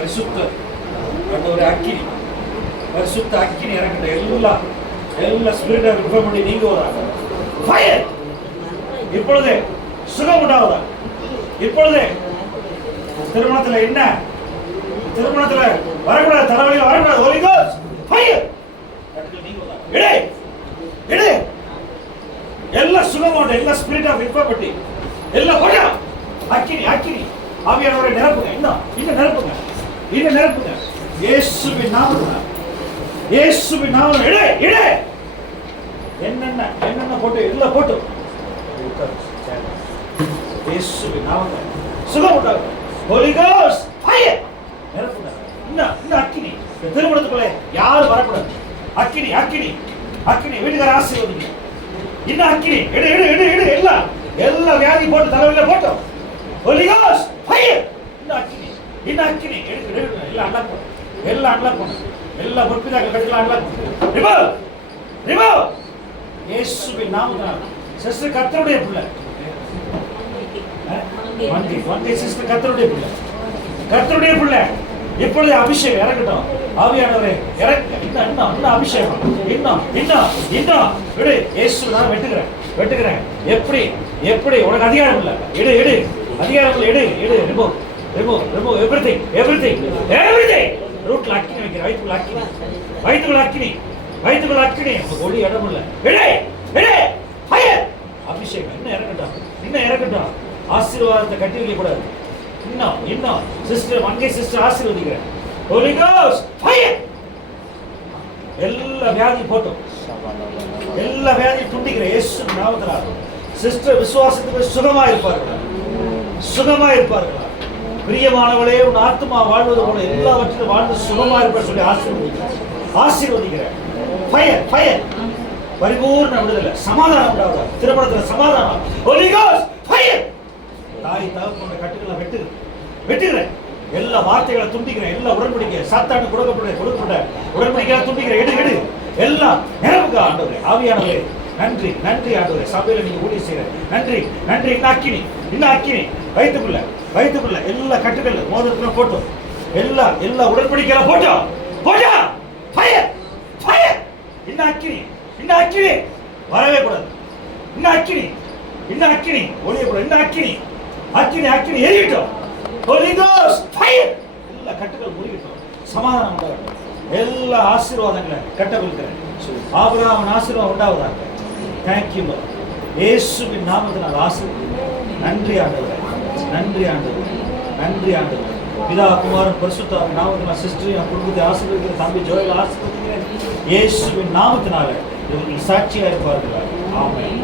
பரிசுத்த ஆண்டவரே அக்கினி, பரிசுத்த அக்கினி இறங்கிட்ட எல்லா ஸ்பிரிட் ஆஃப் இன்ஃபர்மிட்டி நீங்க வராங்க. ஃபயர் இப்பொழுது சுகம் உண்டாவதா. இப்பொழுது திருமணத்துல என்ன, திருமணத்துல வரக்கூடாது, தலைவலியில் வரக்கூடாது. ஹோலி கோஸ்ட் ஃபயர் எடு எடு எல்லா சுகமோட எல்லா ஸ்பிரிட் ஆஃப் இன்ஃபர்மிட்டி எல்லாம் போடா. அக்கினி அக்கினி ஆவியானவரை நிரப்புங்க. இன்னும் நிரப்புங்க, இன்னும் நிரப்புங்க. இயேசுவின் நாமத்தில், இயேசுவின் நாமத்தில் எடு எடு என்னென்ன போட்டு எல்லாம் போட்டு இயேசுவின் நாமத்தில் சுகம் உண்டாகும். ஹோலி கோஸ்ட் ஃபயர் நிரப்புங்க. இன்னும் அக்கினி திருமணத்துக்குள்ளே யாரும் வரக்கூடாது. அக்கினி அக்கினி அக்கினி வீட்டுக்கார ஆசீர்வதிங்க. இன்னும் அக்கினி எடு எடு எடு எடு எல்லா வியாதி போட்டு தலைவலியில போட்டோம். ஹோலி கோஸ்ட் ஃபயர் இன்னும் அக்கினி எடு எல்லாம் அன்லாக் பண்ணு, எல்லாம் அன்லாக் பண்ணு, எல்லா பொறுப்பிதாக்கள் கட்டலாம் அன்லாக் பண்ணு. ரிமூவ் இயேசுவின் நாமத்தினால். சிஸ்டர் கர்த்தருடைய பிள்ளை, வண்டி சிஸ்டர் கர்த்தருடைய பிள்ளை, கர்த்தருடைய பிள்ளை. இப்பொழுது அபிஷேகம் இறங்கட்டும். ஆவியானவரே இறங்க. இன்னும் அபிஷேகம். இன்னும் விடு. இயேசு நான் வெட்டுகிறேன். எப்படி உனக்கு அதிகாரம் இல்லை. எடு அதிகாரம் இல்லை. எடு ரிமூவ் எவ்ரிதிங் ரூட்ல அக்கினி வைக்கிற. வயிற்றுக்குள்ள அக்கினி ஒளி இடம் இல்லை. எடு ஃபயர் அபிஷேகம். இன்னும் இறங்கட்டும். ஆசீர்வாதத்தை கட்டி வைக்க கூடாது. இன்னும் சிஸ்டர் மங்கை சிஸ்டர் ஆசீர்வதிக்கிறேன். ஹோலி கோஸ்ட் ஃபயர் எல்லா வியாதி போட்டோம், எல்லா வியாதி துண்டிக்கிறேன் இயேசு நாமத்தினால். சிஸ்டர் விசுவாசத்துக்கு சுகமா இருப்பார்களா. பிரியமானவளே உன் ஆத்மா வாழ்வது போல எல்லாவற்றிலும் வாழ்ந்து சுகமா இருப்ப சொல்லி ஆசீர்வதிக்கிறேன். ஃபயர் பரிபூர்ண விடுதலை, சமாதானம் உண்டாவதா. திருமணத்துல சமாதானம். ஹோலி கோஸ்ட் ஃபயர் தாய் தகப்பனுடைய கட்டுகளை வெட்டுகிறேன். எல்லா வார்த்தைகளை துண்டிக்கிறேன். எல்லா உடன்படிக்கை சாத்தானு கொடுக்கப்பட்ட உடன்படிக்கைகளை துண்டிக்கிறேன். எடு எல்லாம் நிரப்புங்க ஆண்டவரே. ஆவியானவரே நன்றி ஆண்டவரே. சபையில நீங்க ஊழியம் செய்யற நன்றி. இன்னும் அக்கினி வயிற்றுக்குள்ள எல்லா கட்டுகள் மோதிரத்துல போட்டோம். எல்லா உடன்படிக்கைகளை போட்டோம். ஃபயர் இன்னும் அக்கினி வரவே கூடாது. இன்னும் அக்கினி ஒளியக்கூடாது. இன்னும் அக்கினி எரியட்டும். ஹோலி கோஸ்ட் ஃபயர் எல்லா கட்டுகள் முறியட்டும். சமாதானம் உண்டாகட்டும். எல்லா ஆசீர்வாதங்களை கட்டவிழ்க்கிறேன். ஆபிரகாமின் ஆசீர்வாதம் உண்டாவதாக. தேங்க்யூ இயேசுவின் நாமத்தினால் ஆசீர்வாதம். நன்றி ஆண்டவரே. பிதா குமாரன் பரிசுத்தாவின் நாமத்தினால் சிஸ்டரையும் குடும்பத்தை ஆசீர்வதிக்கிற தம்பி ஜோயல் ஆசீர்வதிக்கிறேன். இயேசுவின் நாமத்தினால இவர்கள் சாட்சியா இருப்பார்கள். ஆமென்.